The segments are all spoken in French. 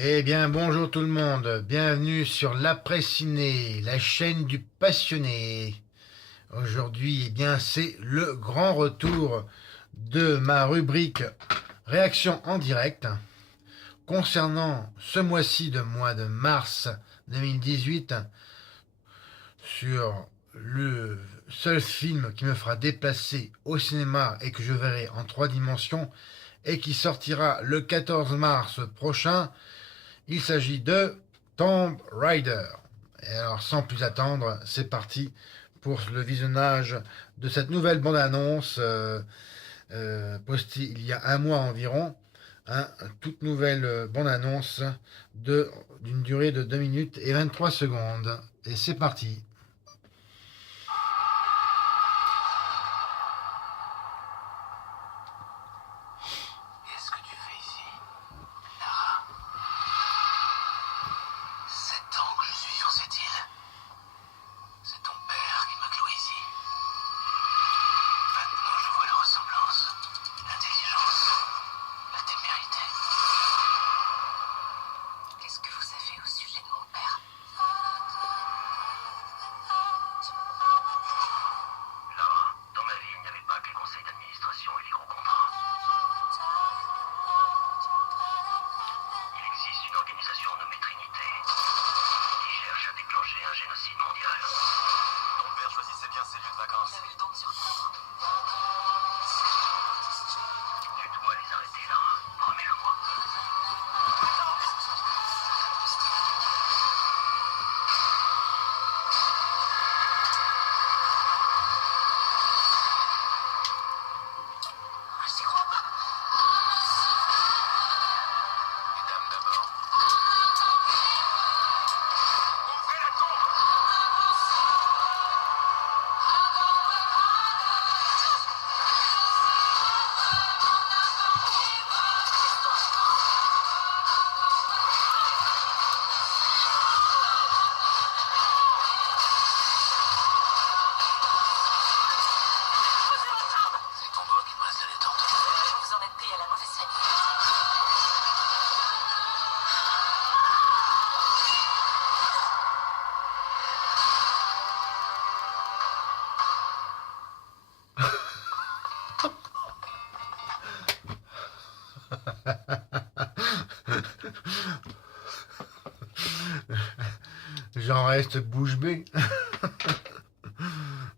Eh bien, bonjour tout le monde, bienvenue sur l'Après-Ciné, la chaîne du passionné. Aujourd'hui, eh bien, c'est le grand retour de ma rubrique Réaction en direct concernant ce mois-ci de mois de mars 2018 sur le seul film qui me fera déplacer au cinéma et que je verrai en 3 dimensions et qui sortira le 14 mars prochain. Il s'agit de Tomb Raider. Et alors, sans plus attendre, c'est parti pour le visionnage de cette nouvelle bande-annonce postée il y a un mois environ. Toute nouvelle bande-annonce d'une durée de 2 minutes et 23 secondes. Et c'est parti. Qu'est-ce que tu fais ici, Lara? 7 ans que je suis sur cette île. C'est ton père qui m'a cloué ici. Maintenant, je vois la ressemblance, l'intelligence, la témérité. Qu'est-ce que vous savez au sujet de mon père? Lara, dans ma vie, il n'y avait pas que les conseils d'administration et les gros contrats. Il existe une organisation nommée Trinité qui cherche à déclencher un génocide mondial. Ton père choisissait bien ses lieux de vacances. Il avait le don de surprendre. Tu dois les arrêter, Lara. Promets-le-moi. J'y crois pas. Mesdames d'abord. Ouvrez la tombe. C'est ton doigt qui presse la détente. Vous en êtes pris à la mauvaise famille. J'en reste bouche bée.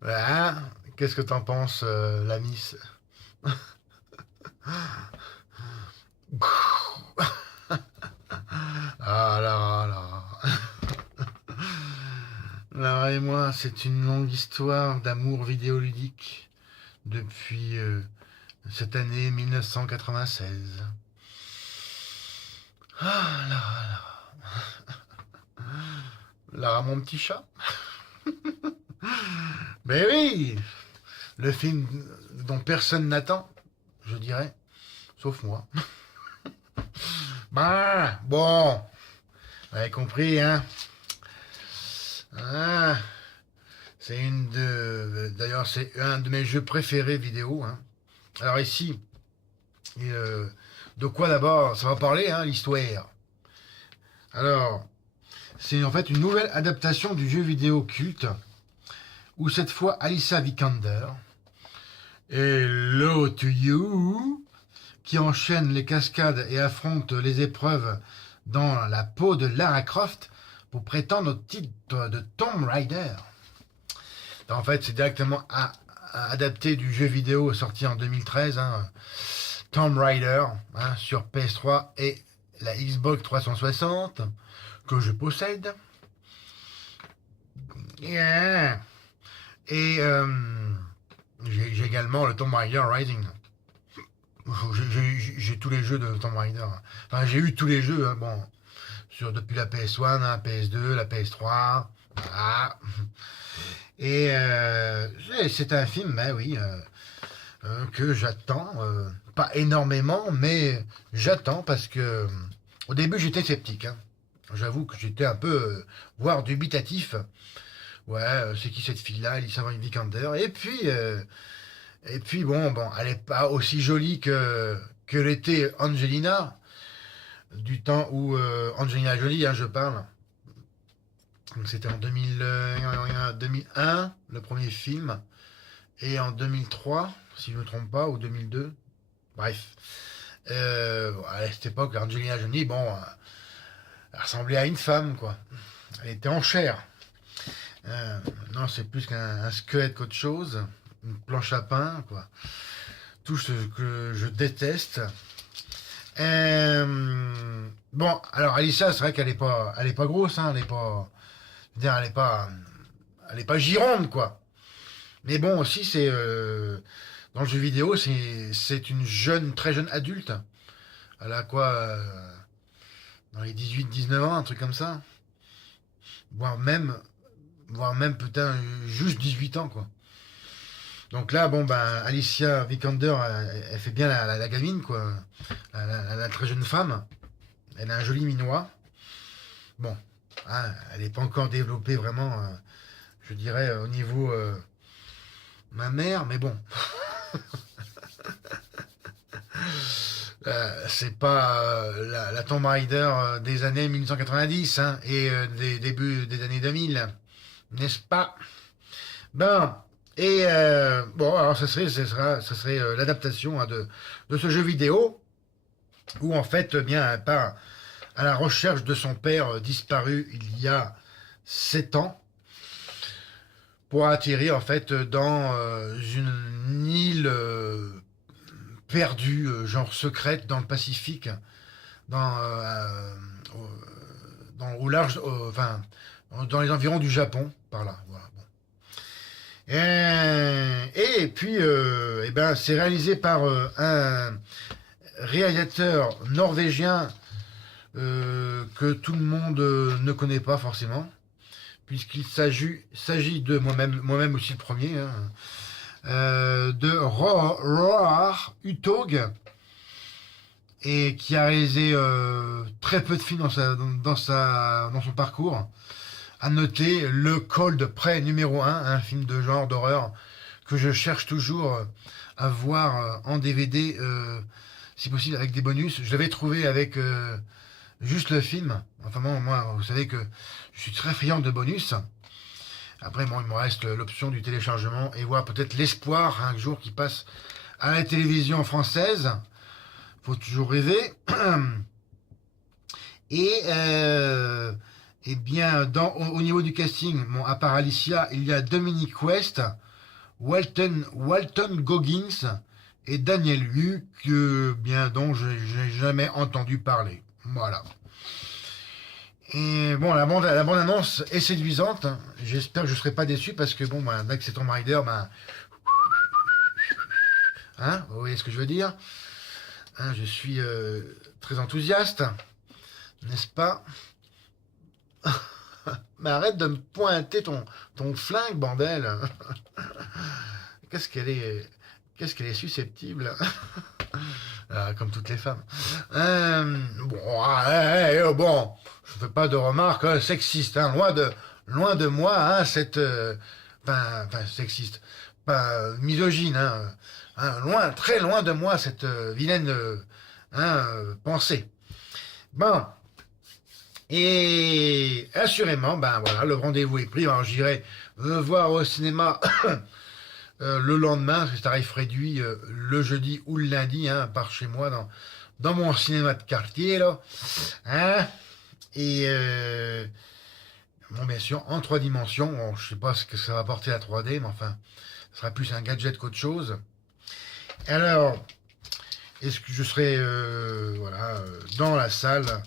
Hein? Qu'est-ce que t'en penses, la miss? Ah là là. Lara et moi, c'est une longue histoire d'amour vidéoludique depuis cette année 1996. Ah Lara, Lara. Lara, mon petit chat. Mais oui, le film dont personne n'attend, je dirais, sauf moi. Bah, bon, vous avez compris, hein. Ah, d'ailleurs, c'est un de mes jeux préférés vidéo, hein. Alors ici, de quoi d'abord ça va parler, hein, l'histoire. Alors, c'est en fait une nouvelle adaptation du jeu vidéo culte, où cette fois Alicia Vikander et Hello to You, qui enchaîne les cascades et affronte les épreuves dans la peau de Lara Croft pour prétendre au titre de Tomb Raider. En fait, c'est directement adapté du jeu vidéo sorti en 2013, hein, Tomb Raider, hein, sur PS3 et la Xbox 360, que je possède. Yeah. Et j'ai également le Tomb Raider Rising. J'ai tous les jeux de Tomb Raider. Enfin, j'ai eu tous les jeux, hein, bon, depuis la PS1, la PS2, la PS3. Voilà. Et c'est un film, ben oui, que j'attends. Pas énormément, mais j'attends parce que au début j'étais sceptique. Hein. J'avoue que j'étais un peu, voire dubitatif. Ouais, c'est qui cette fille-là, Alicia Vikander. Et puis bon, elle est pas aussi jolie que l'était Angelina. du temps où Angelina Jolie, hein, je parle. Donc c'était en 2001, le premier film, et en 2003, si je ne me trompe pas, ou 2002. Bref. À cette époque, Angelina Jolie, bon, elle ressemblait à une femme, quoi. Elle était en chair. Non, c'est plus qu'un squelette qu'autre chose. Une planche à pain, quoi. Tout ce que je déteste. Bon, alors Alicia, c'est vrai qu'elle est pas grosse, hein, elle est pas, je veux dire, elle est pas gironde, quoi. Mais bon, aussi, c'est dans le jeu vidéo, c'est une jeune, très jeune adulte. Elle a quoi, dans les 18-19 ans, un truc comme ça. Voire même, putain, juste 18 ans, quoi. Donc là, bon, ben, Alicia Vikander, elle fait bien la gamine, quoi. La très jeune femme. Elle a un joli minois. Bon, hein, elle n'est pas encore développée vraiment, je dirais, au niveau ma mère, mais bon. C'est pas la Tomb Raider des années 1990 hein, et des débuts des années 2000, n'est-ce pas? Ben, et bon, alors ça serait l'adaptation hein, de ce jeu vidéo où en fait, bien, elle part à la recherche de son père disparu il y a 7 ans pour atterrir en fait dans une île perdue, genre secrète dans le Pacifique, dans, au large, enfin, dans les environs du Japon, par là. Voilà, bon. Et puis, eh ben, c'est réalisé par un réalisateur norvégien que tout le monde ne connaît pas forcément, puisqu'il s'agit de moi-même aussi le premier, hein, de Roar Uthaug, et qui a réalisé très peu de films dans son parcours. À noter le Cold Prey numéro 1, un film de genre d'horreur que je cherche toujours à voir en DVD, si possible avec des bonus. Je l'avais trouvé avec juste le film. Enfin bon, moi, vous savez que je suis très friand de bonus. Après, bon, il me reste l'option du téléchargement et voir peut-être l'espoir un jour qui passe à la télévision française. Faut toujours rêver. Et eh bien, au niveau du casting, bon, à part Alicia, il y a Dominic West, Walton Goggins et Daniel Hu, dont je n'ai jamais entendu parler. Voilà. Et bon, la bande-annonce est séduisante. J'espère que je ne serai pas déçu parce que, bon, ben, avec cet Tomb Raider, ben. Hein, vous voyez ce que je veux dire? Hein, je suis très enthousiaste, n'est-ce pas? Mais arrête de me pointer ton flingue, bordel. Qu'est-ce qu'elle est susceptible. Comme toutes les femmes. Bon, je fais pas de remarques sexistes, hein, loin de moi, hein, cette, enfin, sexiste, pas misogyne, hein, très loin de moi cette vilaine pensée. Bon. Et assurément, ben voilà, le rendez-vous est pris. Alors j'irai voir au cinéma le lendemain, c'est tarif réduit le jeudi ou le lundi, hein, par chez moi dans mon cinéma de quartier là. Hein, et bon, bien sûr, en 3 dimensions. Bon, je sais pas ce que ça va apporter la 3D, mais enfin, ce sera plus un gadget qu'autre chose. Alors, est-ce que je serai dans la salle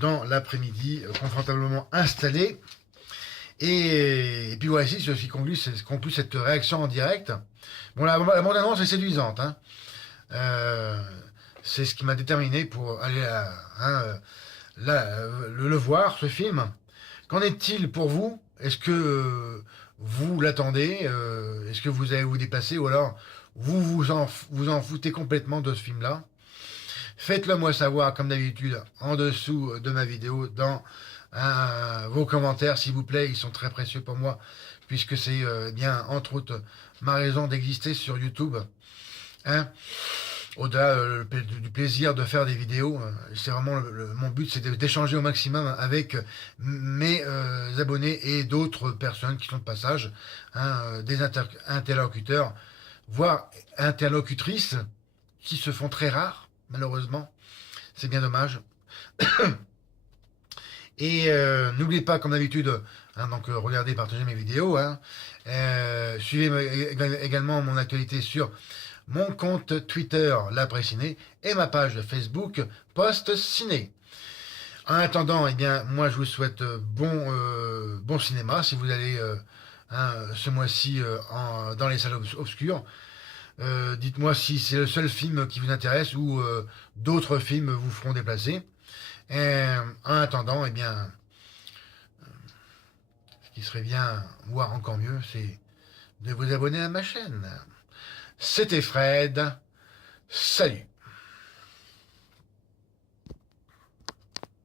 dans l'après-midi, confortablement installé. Et puis voici ce qui conclut cette réaction en direct. Bon, la bande-annonce est séduisante. Hein. C'est ce qui m'a déterminé pour aller le voir, ce film. Qu'en est-il pour vous? Est-ce que vous l'attendez? Est-ce que vous allez vous dépasser? Ou alors vous en foutez complètement de ce film-là? Faites-le moi savoir, comme d'habitude, en dessous de ma vidéo, dans vos commentaires, s'il vous plaît. Ils sont très précieux pour moi, puisque c'est bien, entre autres, ma raison d'exister sur YouTube. Hein. au-delà du plaisir de faire des vidéos, c'est vraiment mon but, c'est d'échanger au maximum avec mes abonnés et d'autres personnes qui sont de passage, hein, des interlocuteurs, voire interlocutrices, qui se font très rares, malheureusement. C'est bien dommage. Et n'oubliez pas, comme d'habitude, hein, donc regardez, partagez mes vidéos. Hein. Suivez également mon actualité sur mon compte Twitter, l'Après Ciné, et ma page Facebook, Post Ciné. En attendant, eh bien, moi je vous souhaite bon cinéma si vous allez hein, ce mois-ci dans les salles obscures. Dites-moi si c'est le seul film qui vous intéresse ou d'autres films vous feront déplacer. Et en attendant, eh bien, ce qui serait bien, voire encore mieux, c'est de vous abonner à ma chaîne. C'était Fred. Salut!